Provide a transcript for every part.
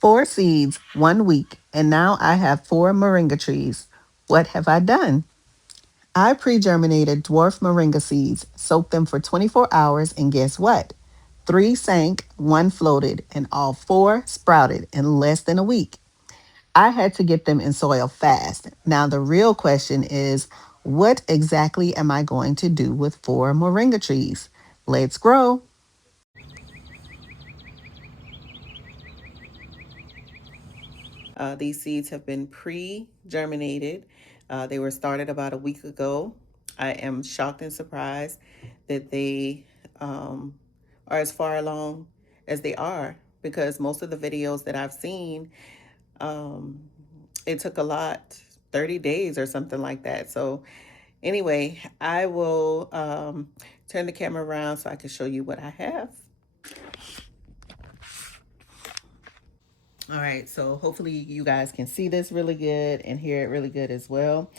Four seeds, 1 week, and now I have four moringa trees. What have I done? I pre-germinated dwarf moringa seeds, soaked them for 24 hours, and guess what? Three sank, one floated, and all four sprouted in less than a week. I had to get them in soil fast. Now, the real question is, what exactly am I going to do with four moringa trees? Let's grow. These seeds have been pre-germinated. They were started about a week ago. I am shocked and surprised that they are as far along as they are, because most of the videos that I've seen, um, it took a lot, 30 days or something like that. So anyway, I will turn the camera around so I can show you what I have. All right, so hopefully you guys can see this really good and hear it really good as well.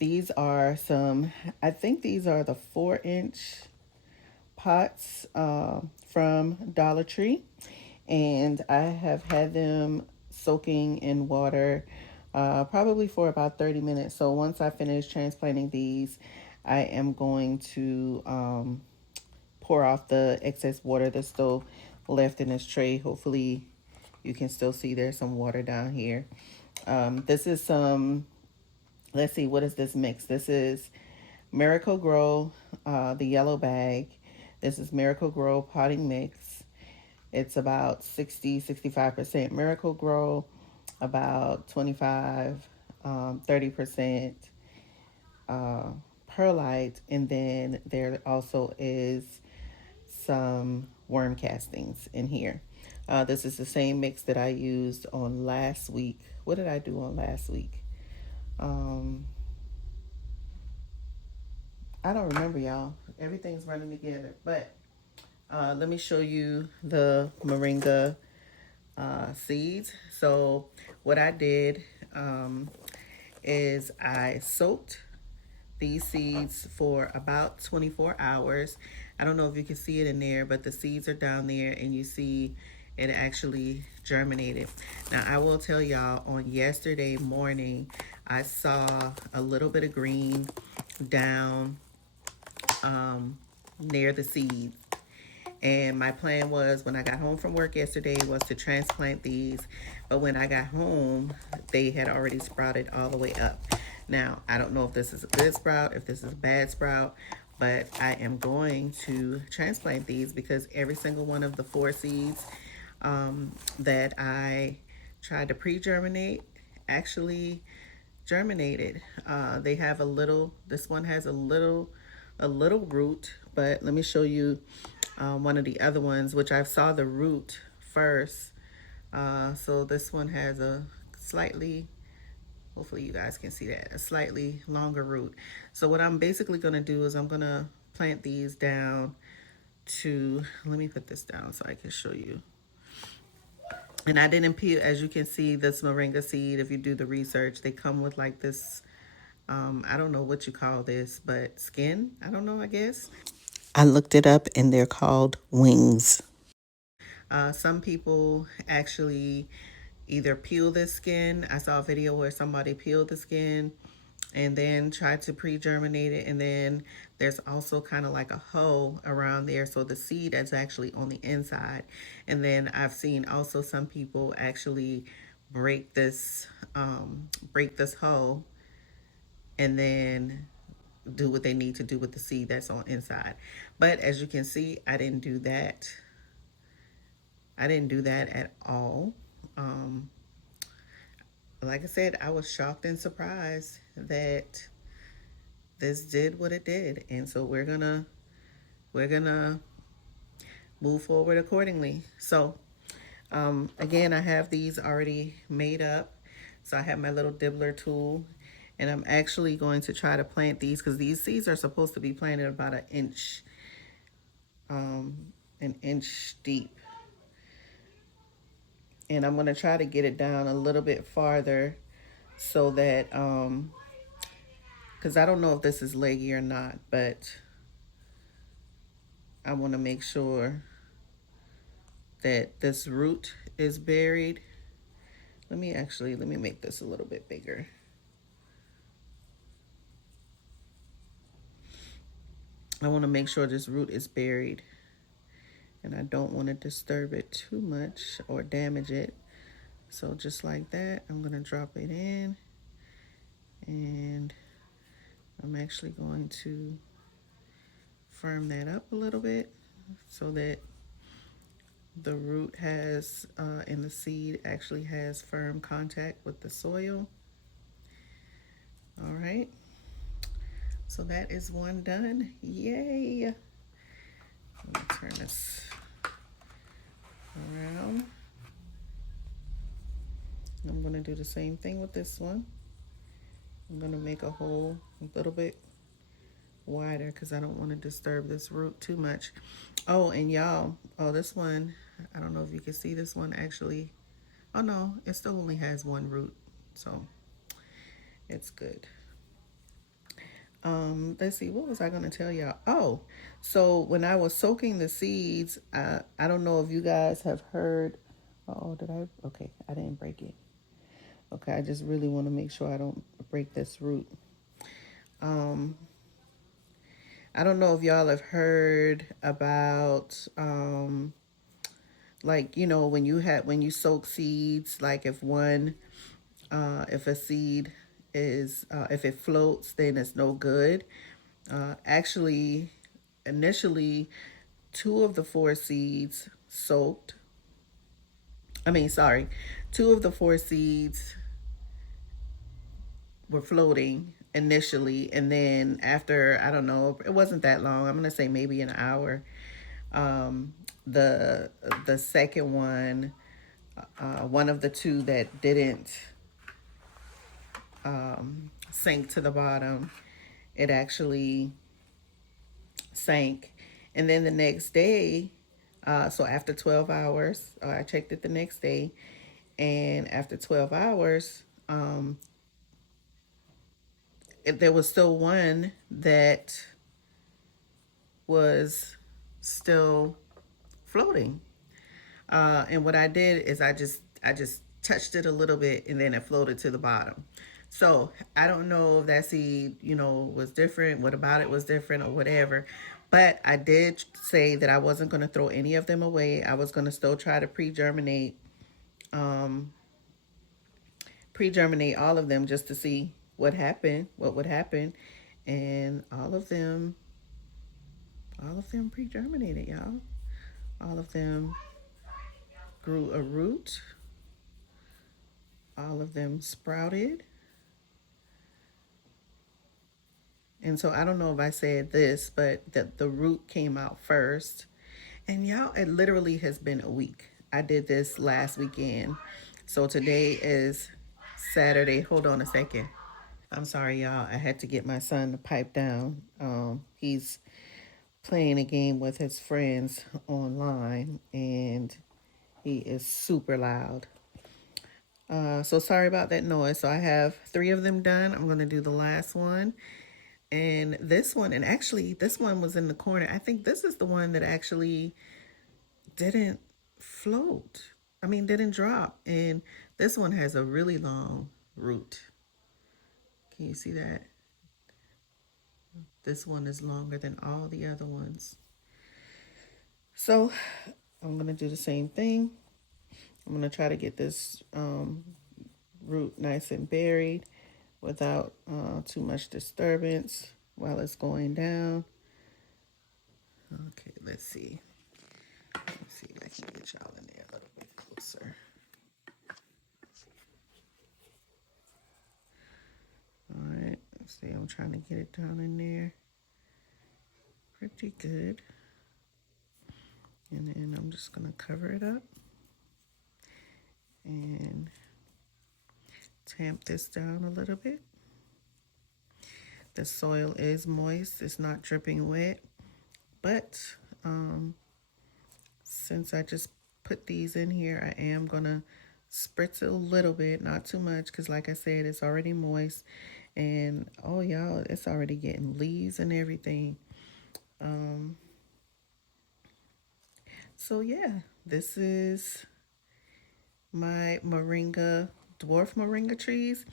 These are some, I think these are the 4-inch pots from Dollar Tree. And I have had them soaking in water probably for about 30 minutes. So once I finish transplanting these, I am going to pour off the excess water that's still left in this tray. Hopefully you can still see there's some water down here. This is some, let's see, what is this mix? This is Miracle Grow, the yellow bag. This is Miracle Grow potting mix. It's about 65% Miracle Grow, about 30% perlite, and then there also is some worm castings in here. This is the same mix that I used on last week. What did I do on last week? I don't remember, y'all. Everything's running together. But let me show you the moringa seeds. So what I did is I soaked these seeds for about 24 hours. I don't know if you can see it in there, but the seeds are down there and you see it actually germinated. Now, I will tell y'all, on yesterday morning, I saw a little bit of green down near the seeds. And my plan was, when I got home from work yesterday, was to transplant these. But when I got home, they had already sprouted all the way up. Now, I don't know if this is a good sprout, if this is a bad sprout, but I am going to transplant these because every single one of the four seeds that I tried to pre-germinate actually germinated. They have a little, this one has a little root, but let me show you one of the other ones, which I saw the root first. So this one has a slightly, hopefully you guys can see that, a slightly longer root. So what I'm basically going to do is I'm going to plant these down to, let me put this down so I can show you. And I didn't peel, as you can see, this moringa seed, if you do the research, they come with like this, I don't know what you call this, but skin, I don't know, I guess. I looked it up and they're called wings. Some people actually either peel the skin. I saw a video where somebody peeled the skin and then tried to pre-germinate it, and then there's also kind of like a hole around there, so the seed is actually on the inside. And then I've seen also some people actually break this hole and then do what they need to do with the seed that's on inside. But as you can see, I didn't do that. I didn't do that at all. Um, like I said, I was shocked and surprised that this did what it did. And so we're gonna move forward accordingly. So again, I have these already made up. So I have my little dibbler tool, and I'm actually going to try to plant these because these seeds are supposed to be planted about an inch deep. And I'm going to try to get it down a little bit farther so that, because I don't know if this is leggy or not, but I want to make sure that this root is buried. Let me make this a little bit bigger. I want to make sure this root is buried, and I don't want to disturb it too much or damage it. So just like that, I'm going to drop it in, and I'm actually going to firm that up a little bit so that the root has and the seed actually has firm contact with the soil. All right, so that is one done. Yay! Let me turn this around. I'm going to do the same thing with this one. I'm going to make a hole a little bit wider because I don't want to disturb this root too much. Oh, and y'all, oh, this one, I don't know if you can see this one actually. Oh no, it still only has one root, so it's good. Let's see, what was I gonna tell y'all? Oh, so when I was soaking the seeds, I don't know if you guys have heard. Oh, did I? Okay, I didn't break it. Okay, I just really want to make sure I don't break this root. Um, I don't know if y'all have heard about like when you soak seeds, like if a seed is if it floats, then it's no good. Actually, initially, two of the four seeds soaked. I mean, sorry, two of the four seeds were floating initially, and then after, I don't know, it wasn't that long. I'm gonna say maybe an hour. Um, the second one of the two that didn't sink to the bottom, it actually sank. And then the next day, so after 12 hours, I checked it the next day, and after 12 hours, there was still one that was still floating. And what I did is I just touched it a little bit, and then it floated to the bottom. So I don't know if that seed, was different. What about it was different or whatever. But I did say that I wasn't going to throw any of them away. I was going to still try to pre-germinate all of them just to see what would happen. And all of them pre-germinated, y'all. All of them grew a root. All of them sprouted. And so I don't know if I said this, but the root came out first. And y'all, it literally has been a week. I did this last weekend. So today is Saturday. Hold on a second. I'm sorry, y'all. I had to get my son to pipe down. He's playing a game with his friends online, and he is super loud. So sorry about that noise. So I have three of them done. I'm going to do the last one. And this one, and actually, this one was in the corner. I think this is the one that actually didn't float. I mean, didn't drop. And this one has a really long root. Can you see that? This one is longer than all the other ones. So I'm going to do the same thing. I'm going to try to get this root nice and buried without too much disturbance while it's going down. Okay, let's see. Let's see if I can get y'all in there a little bit closer. All right, let's see. I'm trying to get it down in there pretty good. And then I'm just going to cover it up and tamp this down a little bit. The soil is moist. It's not dripping wet. But since I just put these in here, I am going to spritz it a little bit, not too much, because like I said, it's already moist. And oh y'all, it's already getting leaves and everything. So yeah, this is my moringa, dwarf moringa trees,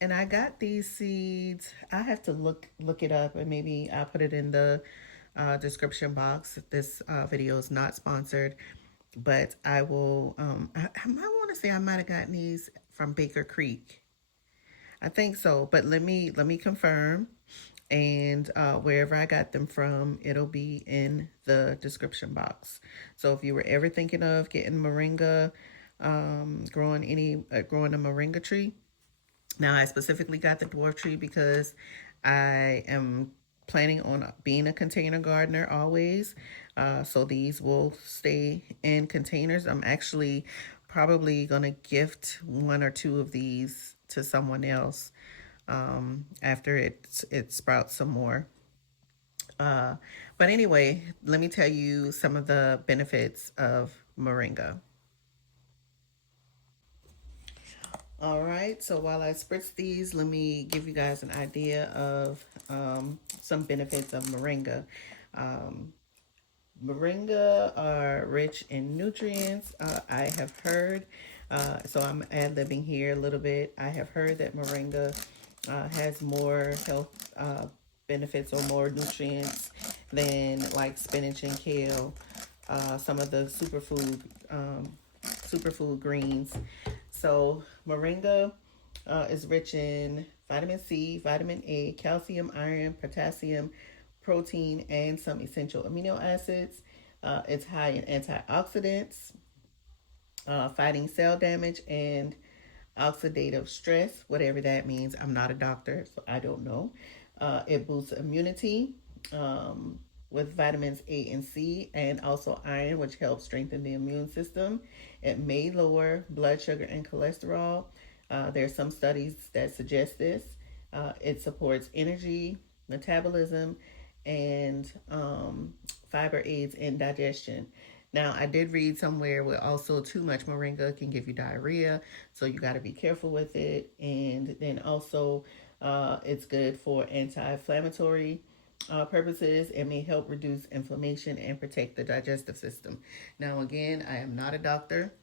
and I got these seeds. I have to look it up, and maybe I'll put it in the description box. This video is not sponsored, but I will. I might want to say I might have gotten these from Baker Creek. I think so, but let me confirm. And wherever I got them from, it'll be in the description box. So if you were ever thinking of getting moringa, growing a moringa tree, now I specifically got the dwarf tree because I am planning on being a container gardener always. So these will stay in containers. I'm actually probably gonna gift one or two of these to someone else after it sprouts some more. Uh, but anyway, let me tell you some of the benefits of moringa. All right, so while I spritz these, let me give you guys an idea of some benefits of moringa. Um, Moringa are rich in nutrients. I have heard, so I'm ad-libbing here a little bit. I have heard that moringa has more health benefits or more nutrients than like spinach and kale, some of the superfood greens. So moringa is rich in vitamin C, vitamin A, calcium, iron, potassium, protein, and some essential amino acids. It's high in antioxidants, fighting cell damage and oxidative stress, whatever that means. I'm not a doctor, so I don't know. It boosts immunity um, with vitamins A and C, and also iron, which helps strengthen the immune system. It may lower blood sugar and cholesterol. There's some studies that suggest this. It supports energy, metabolism, and fiber aids in digestion. Now, I did read somewhere where also too much moringa can give you diarrhea, so you got to be careful with it. And then also, it's good for anti-inflammatory purposes. It may help reduce inflammation and protect the digestive system. Now, again, I am not a doctor.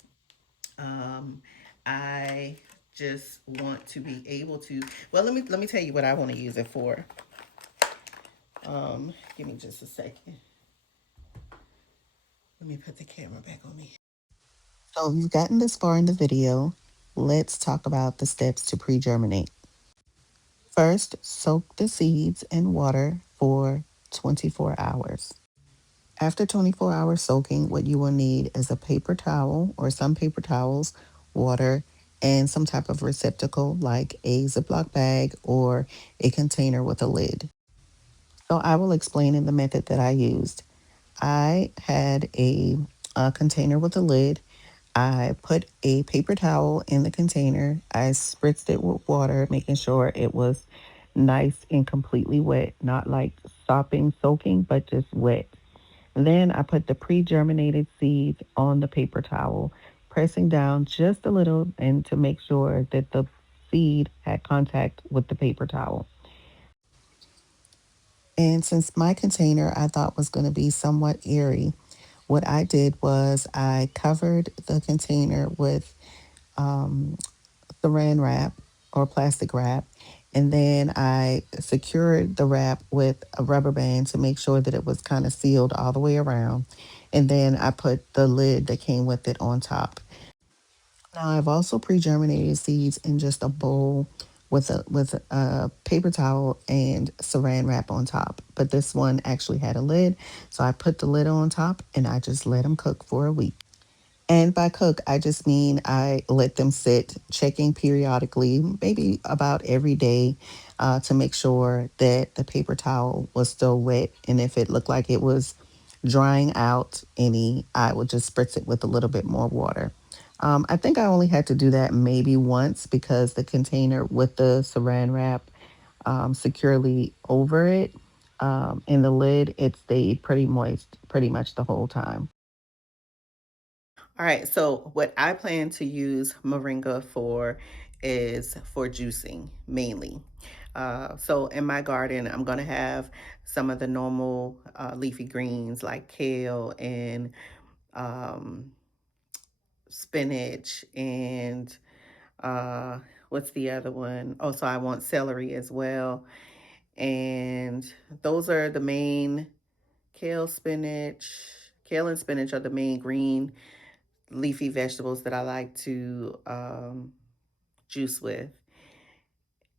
Um, I just want to be able to. Well, let me tell you what I want to use it for. Give me just a second. Let me put the camera back on me. So, if you've gotten this far in the video, let's talk about the steps to pre germinate. First, soak the seeds in water for 24 hours. After 24 hours soaking, what you will need is a paper towel or some paper towels, water, and some type of receptacle like a Ziploc bag or a container with a lid. So, I will explain in the method that I used. I had a container with a lid. I put a paper towel in the container. I spritzed it with water, making sure it was nice and completely wet, not like sopping, soaking, but just wet. Then I put the pre germinated seeds on the paper towel, pressing down just a little and to make sure that the seed had contact with the paper towel. And since my container I thought was going to be somewhat airy, what I did was I covered the container with saran wrap or plastic wrap. And then I secured the wrap with a rubber band to make sure that it was kind of sealed all the way around. And then I put the lid that came with it on top. Now I've also pre-germinated seeds in just a bowl with a paper towel and saran wrap on top. But this one actually had a lid, so I put the lid on top and I just let them cook for a week. And by cook, I just mean I let them sit, checking periodically, maybe about every day, to make sure that the paper towel was still wet. And if it looked like it was drying out any, I would just spritz it with a little bit more water. I think I only had to do that maybe once because the container with the saran wrap securely over it and the lid, it stayed pretty moist pretty much the whole time. All right, so what I plan to use moringa for is for juicing mainly. So in my garden, I'm gonna have some of the normal leafy greens like kale and um, spinach, and what's the other one? Oh, so I want celery as well. And those are the main kale, spinach. Kale and spinach are the main green leafy vegetables that I like to juice with.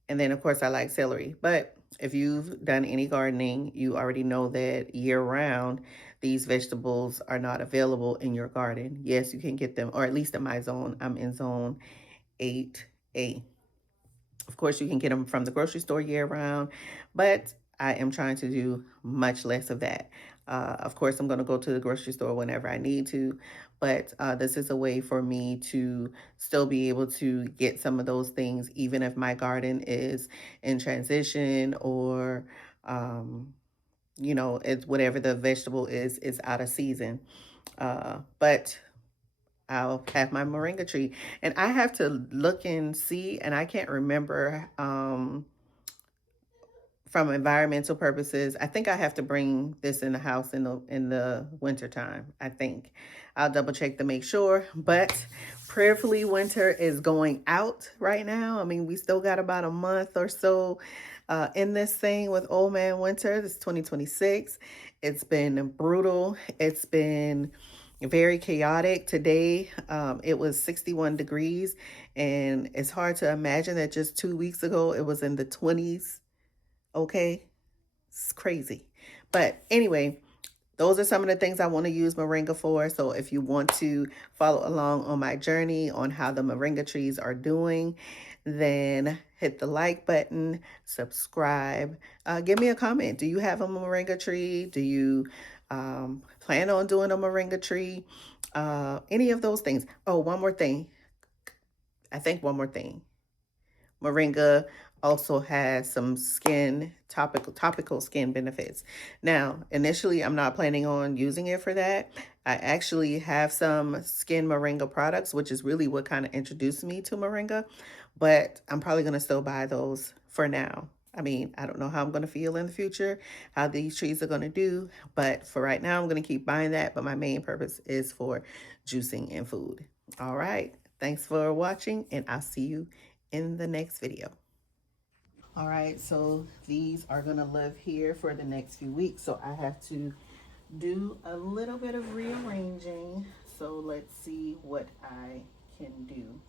And then, of course, I like celery. But if you've done any gardening, you already know that year round, these vegetables are not available in your garden. Yes, you can get them, or at least in my zone. I'm in zone 8A. Of course, you can get them from the grocery store year round, but I am trying to do much less of that. Of course, I'm going to go to the grocery store whenever I need to, but this is a way for me to still be able to get some of those things, even if my garden is in transition or, it's whatever the vegetable is out of season. But I'll have my moringa tree, and I have to look and see, and I can't remember from environmental purposes. I think I have to bring this in the house in the winter time. I think I'll double check to make sure, but prayerfully winter is going out right now. I mean, we still got about a month or so in this thing with old man winter. This is 2026. It's been brutal. It's been very chaotic. Today, it was 61 degrees, and it's hard to imagine that just 2 weeks ago it was in the 20s. Okay, it's crazy. But anyway, those are some of the things I want to use moringa for. So if you want to follow along on my journey on how the moringa trees are doing, then hit the like button, subscribe, give me a comment. Do you have a moringa tree? Do you plan on doing a moringa tree? Any of those things. Oh, one more thing. I think one more thing. Moringa also has some topical skin benefits. Now, initially, I'm not planning on using it for that. I actually have some skin moringa products, which is really what kind of introduced me to moringa, but I'm probably going to still buy those for now. I mean, I don't know how I'm going to feel in the future, how these trees are going to do, but for right now, I'm going to keep buying that. But my main purpose is for juicing and food. All right. Thanks for watching, and I'll see you in the next video. All right, so these are gonna live here for the next few weeks. So I have to do a little bit of rearranging. So let's see what I can do.